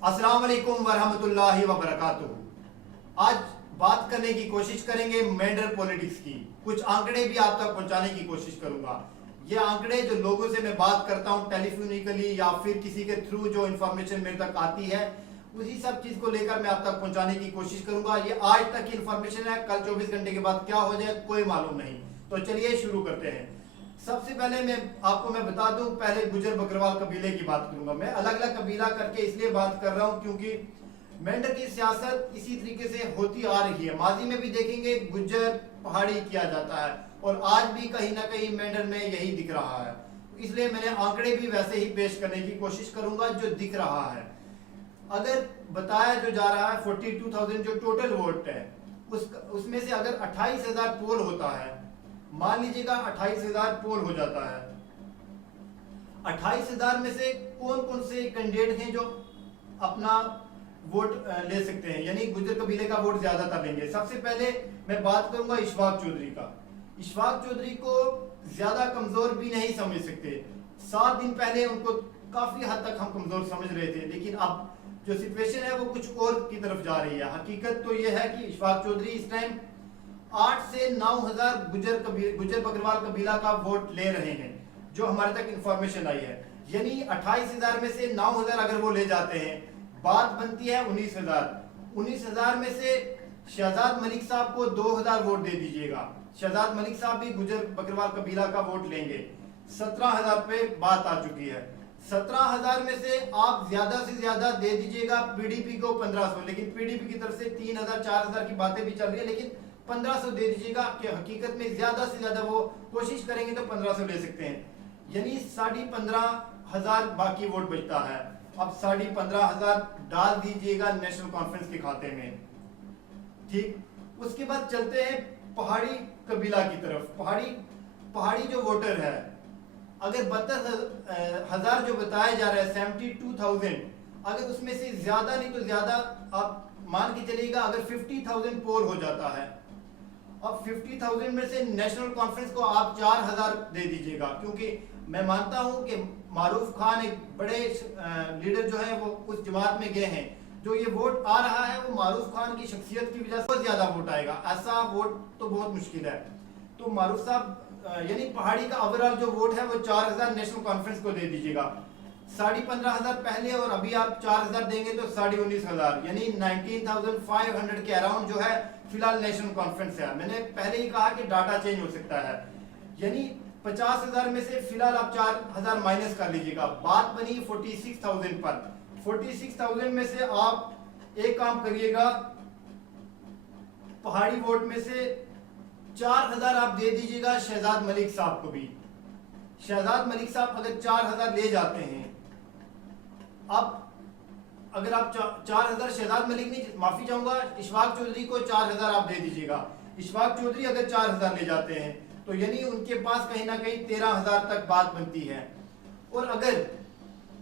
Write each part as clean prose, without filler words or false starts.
अस्सलाम वालेकुम वरहमतुल्लाहि वबरकातुहू। आज बात करने की कोशिश करेंगे मेंढर पॉलिटिक्स की। कुछ आंकड़े भी आप तक पहुंचाने की कोशिश करूंगा। ये आंकड़े जो लोगों से मैं बात करता हूं टेलीफोनिकली या फिर किसी के थ्रू जो इंफॉर्मेशन मेरे तक आती है, उसी सब चीज को लेकर मैं आप तक पहुंचाने की कोशिश करूंगा। ये आज तक की इंफॉर्मेशन है, कल 24 घंटे के बाद क्या हो जाए कोई मालूम नहीं। तो चलिए शुरू करते हैं। सबसे पहले मैं बता दूं, पहले गुजर बकरवाल कबीले की बात करूंगा। मैं अलग अलग कबीला करके इसलिए बात कर रहा हूं क्योंकि मेंढर की सियासत इसी तरीके से होती आ रही है। माजी में भी देखेंगे गुजर पहाड़ी किया जाता है और आज भी कहीं ना कहीं मेंढर में यही दिख रहा है। इसलिए मैंने आंकड़े भी वैसे ही पेश करने की कोशिश करूंगा जो दिख रहा है। अगर बताया जो जा रहा है 42,000 जो टोटल वोट है उसमें से अगर 28,000 पोल होता है, मान लीजिएगा 28,000 पोल हो जाता है, 28,000 में से कौन कौन से कैंडिडेट हैं जो अपना वोट ले सकते हैं, यानी गुजर कबीले का वोट ज्यादातर लेंगे। सबसे पहले मैं बात करूंगा इशफाक चौधरी का। इशफाक चौधरी को ज्यादा कमजोर भी नहीं समझ सकते। 7 दिन पहले उनको काफी हद तक हम कमजोर समझ रहे थे, लेकिन अब जो सिचुएशन है वो कुछ और की तरफ जा रही है। हकीकत तो ये है कि इशफाक चौधरी इस टाइम 8 से 9,000 गुजर बकरवाल कबीला का वोट ले रहे हैं, जो हमारे तक इंफॉर्मेशन आई है। यानी 28,000 में से 9,000 अगर वो ले जाते हैं, बात बनती है 19,000। 19,000 में से शहजाद मलिक साहब को 2,000 वोट दे दीजिएगा। शहजाद मलिक साहब भी गुजर बकरवाल कबीला का वोट लेंगे। 17,000 पे बात आ चुकी है। 17,000 में से आप ज्यादा से ज्यादा दे दीजिएगा पीडीपी को 1,500, लेकिन पीडीपी की तरफ से 3,000 4,000 की बातें भी चल रही है, लेकिन 1,500 दे दीजिएगा कि हकीकत में ज्यादा से ज्यादा वो कोशिश करेंगे तो 1,500 ले सकते हैं। यानी 15,500 बाकी वोट बचता है। अब 15,500 डाल दीजिएगा नेशनल कॉन्फ्रेंस के खाते में। ठीक, उसके बाद चलते हैं पहाड़ी कबीला की तरफ। पहाड़ी जो वोटर है, अगर 72,000 जो बताया जा रहा है 72,000, अगर उसमें से ज्यादा नहीं तो ज्यादा आप मान के चलिएगा अगर 50,000 पोल हो जाता है, अब 50,000 में से नेशनल कॉन्फ्रेंस को आप 4,000 दे दीजिएगा। क्योंकि मैं मानता हूं कि मारूफ खान एक बड़े लीडर जो है वो उस जमात में गए हैं। जो ये वोट आ रहा है वो मारूफ खान की शख्सियत की वजह से बहुत ज्यादा वोट आएगा, ऐसा वोट तो बहुत मुश्किल है। तो मारूफ साहब यानी पहाड़ी का ओवरऑल जो वोट है वो 4,000 नेशनल कॉन्फ्रेंस को दे दीजिएगा। 15,500 पहले और अभी आप 4,000 देंगे तो 19,500, यानी 19,500 के अराउंड जो है फिलहाल नेशनल कॉन्फ्रेंस है। मैंने पहले ही कहा कि डाटा चेंज हो सकता है। यानी 50,000 में से फिलहाल आप 4,000 माइनस कर लीजिएगा, बात बनी 46,000 पर। 46,000 में से आप एक काम करिएगा, पहाड़ी वोट में से 4,000 आप दे दीजिएगा शहजाद मलिक साहब को भी। शहजाद मलिक साहब अगर 4,000 ले जाते हैं, अब अगर आप 4,000 शहजाद मलिक नहीं, माफी चाहूंगा, इशफाक चौधरी को 4,000 आप दे दीजिएगा। इशफाक चौधरी अगर 4,000 ले जाते हैं तो यानी उनके पास कहीं ना कहीं 13,000 तक बात बनती है। और अगर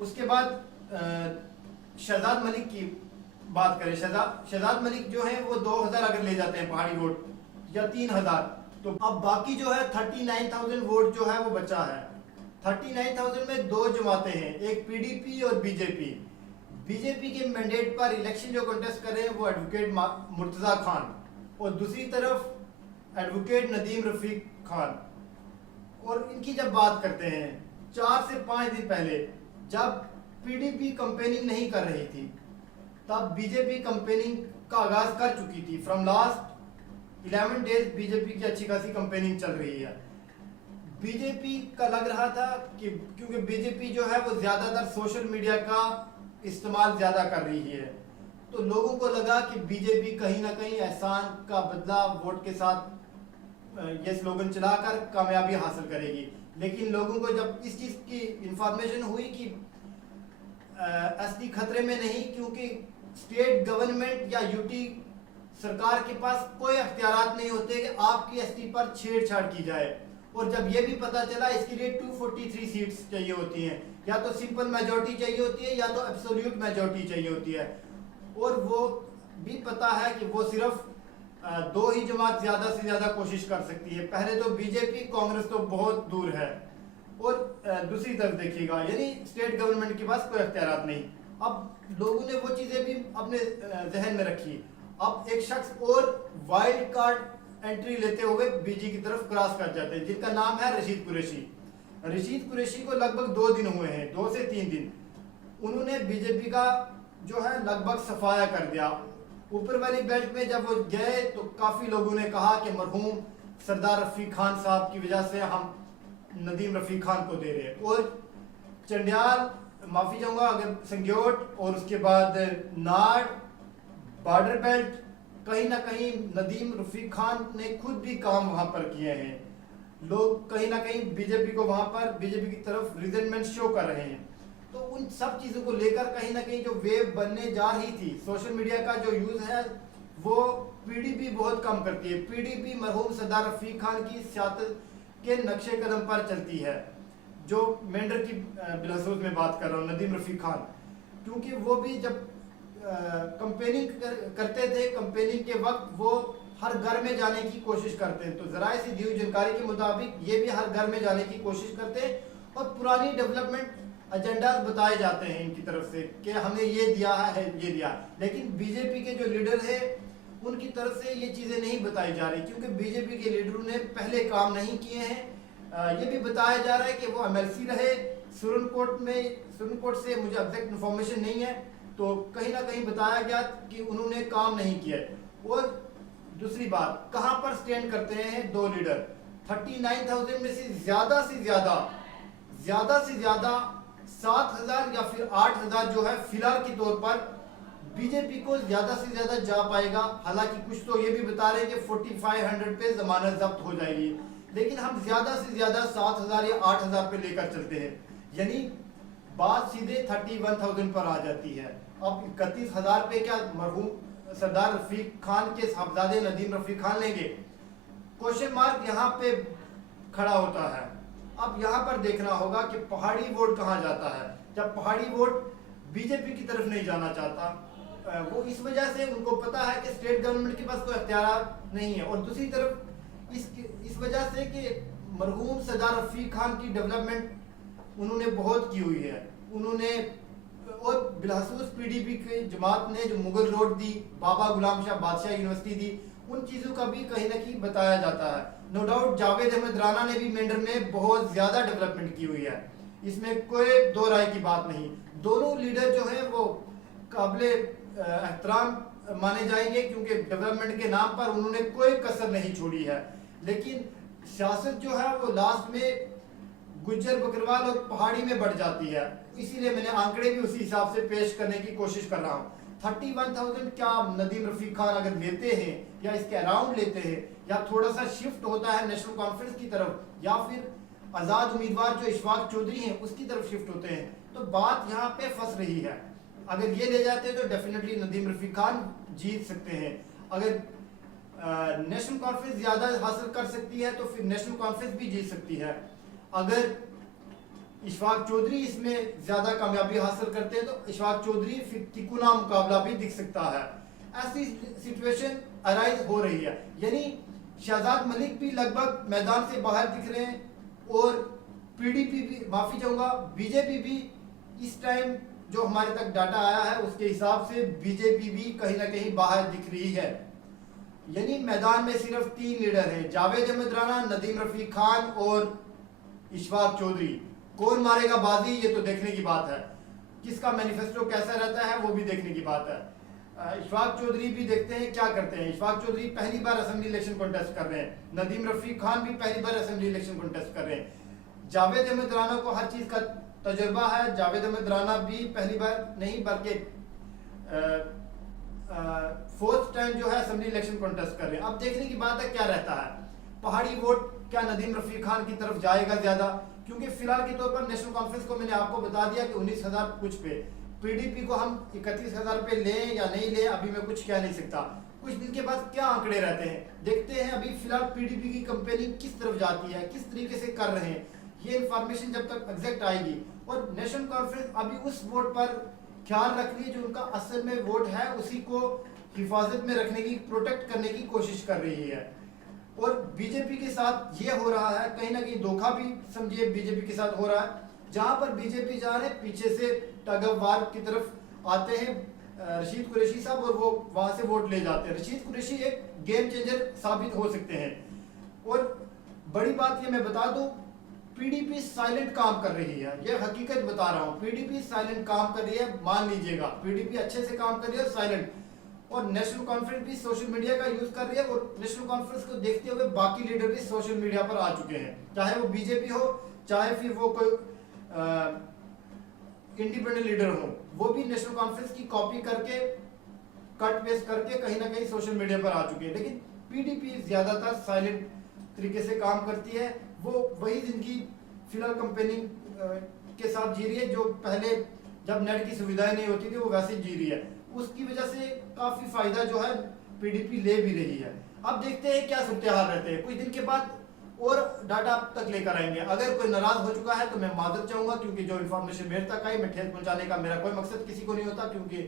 उसके बाद शहजाद मलिक की बात करें, शहजाद मलिक जो है वो 2,000 अगर ले जाते हैं पहाड़ी वोट या 3,000, तो अब बाकी जो है 39,000 वोट जो है वो बचा है। 39,000 में दो जमातें हैं, एक पीडीपी और बीजेपी। बीजेपी के मैंडेट पर इलेक्शन जो कंटेस्ट कर रहे हैं वो एडवोकेट मुर्तजा खान और दूसरी तरफ एडवोकेट नदीम रफीक खान। और इनकी जब बात करते हैं, 4 से 5 दिन पहले जब पीडीपी कंपेनिंग नहीं कर रही थी, तब बीजेपी कंपेनिंग का आगाज कर चुकी थी। फ्रॉम लास्ट 11 डेज बीजेपी की अच्छी खासी कंपेनिंग चल रही है। बीजेपी का लग रहा था कि क्योंकि बीजेपी जो है वो ज्यादातर सोशल मीडिया का इस्तेमाल ज्यादा कर रही है, तो लोगों को लगा कि बीजेपी कहीं ना कहीं एहसान का बदला वोट के साथ ये स्लोगन चलाकर कामयाबी हासिल करेगी। लेकिन लोगों को जब इस चीज की इंफॉर्मेशन हुई कि एसडी खतरे में नहीं, क्योंकि स्टेट गवर्नमेंट या यूटी सरकार के पास कोई अख्तियारात नहीं होते कि आपकी एसटी पर छेड़छाड़ की जाए। और जब ये भी पता चला इसके लिए 243 सीट्स चाहिए होती हैं, या तो सिंपल मेजोरिटी चाहिए होती है या तो एब्सोल्यूट मेजोरिटी चाहिए होती है। और वो भी पता है कि वो सिर्फ 2 ही जमात ज्यादा से ज्यादा कोशिश कर सकती है। पहले तो बीजेपी, कांग्रेस तो बहुत दूर है, और दूसरी तरफ देखिएगा यानी स्टेट गवर्नमेंट के पास कोई अख्तियारात नहीं। अब लोगों ने वो चीजें भी अपने जहन में रखी। अब एक शख्स और वाइल्ड कार्ड एंट्री लेते हुए बीजे की तरफ क्रॉस कर जाते हैं, जिनका नाम है रशीद कुरैशी। रशीद कुरैशी को लगभग 2 दिन हुए हैं, 2 से 3 दिन। उन्होंने बीजेपी का जो है लगभग सफाया कर दिया। ऊपर वाली बेल्ट में जब वो गए तो काफी लोगों ने कहा कि मरहूम सरदार रफीक खान साहब की वजह से हम नदीम रफीक खान को दे रहे हैं। और चंडियाल, माफी चाहूंगा अगर संग्योट और उसके बाद नाड़, बॉर्डर बेल्ट, कहीं ना कहीं नदीम रफीक खान ने खुद भी काम वहां पर किए हैं। लोग कहीं ना कहीं बीजेपी को वहां पर बीजेपी की तरफ रिजेंटमेंट शो कर रहे हैं। तो उन सब चीजों को लेकर कहीं ना कहीं जो वेव बनने जा रही थी, सोशल मीडिया का जो यूज है वो पीडीपी बहुत कम करती है। पीडीपी मरहूम सरदार रफीक खान की सियासत के नक्शे कदम पर चलती है। जो मेंढर की बिलखसूस में बात कर रहा हूँ, नदीम रफीक खान, क्योंकि वो भी जब कंपेनिंग करते थे, कंपेनिंग के वक्त वो हर घर में जाने की कोशिश करते हैं। तो जराए से दी हुई जानकारी के मुताबिक ये भी हर घर में जाने की कोशिश करते हैं और पुरानी डेवलपमेंट एजेंडा बताए जाते हैं इनकी तरफ से कि हमने ये दिया है, ये दिया। लेकिन बीजेपी के जो लीडर है उनकी तरफ से ये चीजें नहीं बताई जा रही, क्योंकि बीजेपी के लीडरों ने पहले काम नहीं किए हैं। ये भी बताया जा रहा है कि वो एमएलसी रहे सुप्रीम कोर्ट से, मुझे एग्जैक्ट इन्फॉर्मेशन नहीं है, तो कहीं ना कहीं बताया गया कि उन्होंने काम नहीं किया। और दूसरी बात, कहां पर स्टैंड करते हैं दो लीडर? 39,000 में से ज्यादा 7,000 या फिर 8,000 जो है फिलहाल के तौर पर बीजेपी को ज्यादा से ज्यादा जा पाएगा। हालांकि कुछ तो ये भी बता रहे हैं कि 4500 पे जमानत जब्त हो जाएगी, लेकिन हम ज्यादा से ज्यादा 7,000 या 8,000 पे लेकर चलते हैं, यानी बात सीधे 31,000 पर आ जाती है। अब 31,000 पे क्या मरहूम सरदार रफीक खान के साहबजादे नदीम रफीक खान लेंगे? क्वेश्चन मार्क यहाँ पे खड़ा होता है। अब यहाँ पर देखना होगा कि पहाड़ी वोट कहाँ जाता है। जब पहाड़ी वोट बीजेपी की तरफ नहीं जाना चाहता, वो इस वजह से उनको पता है कि स्टेट गवर्नमेंट के पास कोई अख्तियार नहीं है, और दूसरी तरफ इस वजह से कि मरहूम सरदार रफीक खान की डेवलपमेंट उन्होंने बहुत की हुई है। उन्होंने और बिलखसूस पीडीपी की जमात ने जो मुगल रोड दी, बाबा गुलाम शाह बादशाह यूनिवर्सिटी दी, उन चीजों का भी कहीं ना कहीं बताया जाता है। नो डाउट जावेद अहमद राना ने भी मेंढर में बहुत ज्यादा डेवलपमेंट की हुई है, इसमें कोई दो राय की बात नहीं। दोनों लीडर जो है वो काबिले एहतराम माने जाएंगे, क्योंकि डेवलपमेंट के नाम पर उन्होंने कोई कसर नहीं छोड़ी है। लेकिन सियासत जो है वो लास्ट में गुज्जर बकरवाल और पहाड़ी में बढ़ जाती है। इसीलिए मैंने आंकड़े भी उसी हिसाब से पेश करने की कोशिश कर रहा हूँ। 31,000 क्या नदीम रफीक खान अगर लेते हैं या इसके अराउंड लेते हैं, या थोड़ा सा शिफ्ट होता है नेशनल कॉन्फ्रेंस की तरफ, या फिर आजाद उम्मीदवार जो इशफाक चौधरी हैं उसकी तरफ शिफ्ट होते हैं, तो बात यहाँ पे फंस रही है। अगर ये ले जाते हैं तो डेफिनेटली नदीम रफीक खान जीत सकते हैं। अगर नेशनल कॉन्फ्रेंस ज्यादा हासिल कर सकती है तो फिर नेशनल कॉन्फ्रेंस भी जीत सकती है। अगर इशफाक चौधरी इसमें ज्यादा कामयाबी हासिल करते हैं तो इशफाक चौधरी फिर तिकोना मुकाबला भी दिख सकता है। ऐसी सिचुएशन अराइज हो रही है, यानी शहजाद मलिक भी लगभग मैदान से बाहर दिख रहे हैं, और पीडीपी भी, माफी चाहूंगा बीजेपी भी इस टाइम जो हमारे तक डाटा आया है उसके हिसाब से बीजेपी भी कहीं ना कहीं बाहर दिख रही है। यानी मैदान में सिर्फ 3 लीडर हैं, जावेद अहमद राना, नदीम रफीक खान और इशफाक चौधरी। कौन मारेगा बाजी ये तो देखने की बात है, किसका मैनिफेस्टो कैसा रहता है वो भी देखने की बात है। इशफाक चौधरी भी देखते हैं क्या करते हैं। इशफाक चौधरी पहली बार असेंबली इलेक्शन कॉन्टेस्ट कर रहे हैं, नदीम रफीक खान भी पहली बार असेंबली इलेक्शन कॉन्टेस्ट कर रहे हैं। जावेद अहमद राना को हर चीज का तजुर्बा है, जावेद अहमद राना भी पहली बार नहीं बल्कि 4th टाइम जो है असेंबली इलेक्शन कॉन्टेस्ट कर रहे हैं। अब देखने की बात है क्या रहता है। पहाड़ी वोट क्या नदीम रफीक खान की तरफ जाएगा ज्यादा, क्योंकि फिलहाल के तौर पर नेशनल कॉन्फ्रेंस को मैंने आपको बता दिया कि 19,000 कुछ पे, पीडीपी को हम 31,000 पे लें या नहीं लें अभी मैं कुछ कह नहीं सकता। कुछ दिन के बाद क्या आंकड़े रहते हैं देखते हैं। अभी फिलहाल पीडीपी की कंपेनिंग किस तरफ जाती है, किस तरीके से कर रहे हैं, ये इंफॉर्मेशन जब तक एग्जैक्ट आएगी। और नेशनल कॉन्फ्रेंस अभी उस वोट पर ख्याल रख रही है जो उनका असल में वोट है, उसी को हिफाजत में रखने की, प्रोटेक्ट करने की कोशिश कर रही है। और बीजेपी के साथ ये हो रहा है, कहीं ना कहीं धोखा भी समझिए बीजेपी के साथ हो रहा है। जहां पर बीजेपी जा रहे पीछे से टग ऑफ वार की तरफ आते हैं रशीद कुरैशी साहब और वो वहां से वोट ले जाते हैं। रशीद कुरैशी एक गेम चेंजर साबित हो सकते हैं। और बड़ी बात ये मैं बता दूं, पीडीपी साइलेंट काम कर रही है, ये हकीकत बता रहा हूं। पीडीपी साइलेंट काम कर रही है, मान लीजिएगा, पीडीपी अच्छे से काम कर रही है साइलेंट। और नेशनल कॉन्फ्रेंस भी सोशल मीडिया का यूज कर रही है और नेशनल कॉन्फ्रेंस को देखते हुए बाकी लीडर भी सोशल मीडिया पर आ चुके हैं, चाहे वो बीजेपी हो चाहे फिर वो कोई इंडिपेंडेंट लीडर हो, वो भी नेशनल कॉन्फ्रेंस की कॉपी करके कट पेस्ट करके कहीं ना कहीं सोशल मीडिया पर आ चुके हैं। लेकिन पीडीपी ज्यादातर साइलेंट तरीके से काम करती है, वो वही जिंदगी फिलहाल कंपेनिंग के साथ जी रही है जो पहले जब नेट की सुविधाएं नहीं होती थी वो वैसे जी रही है। उसकी वजह से काफी फायदा जो है पीडीपी ले भी रही है। अब देखते हैं क्या सूरत हाल रहते हैं, कुछ दिन के बाद और डाटा आप तक लेकर आएंगे। अगर कोई नाराज हो चुका है तो मैं माजरत चाहूंगा, क्योंकि जो इन्फॉर्मेशन मेरे तक आई मैं ठेस पहुंचाने का मेरा कोई मकसद किसी को नहीं होता, क्योंकि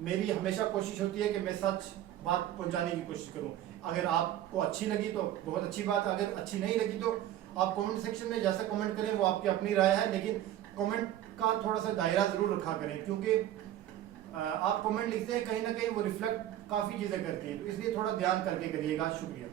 मेरी हमेशा कोशिश होती है कि मैं सच बात पहुंचाने की कोशिश करूं। अगर आपको अच्छी लगी तो बहुत अच्छी बात, अगर अच्छी नहीं लगी तो आप कमेंट सेक्शन में जैसा कमेंट करें वो आपकी अपनी राय है, लेकिन कमेंट का थोड़ा सा दायरा जरूर रखा करें, क्योंकि आप कमेंट लिखते हैं कहीं ना कहीं वो रिफ्लेक्ट काफी चीजें करती है, तो इसलिए थोड़ा ध्यान करके करिएगा। शुक्रिया।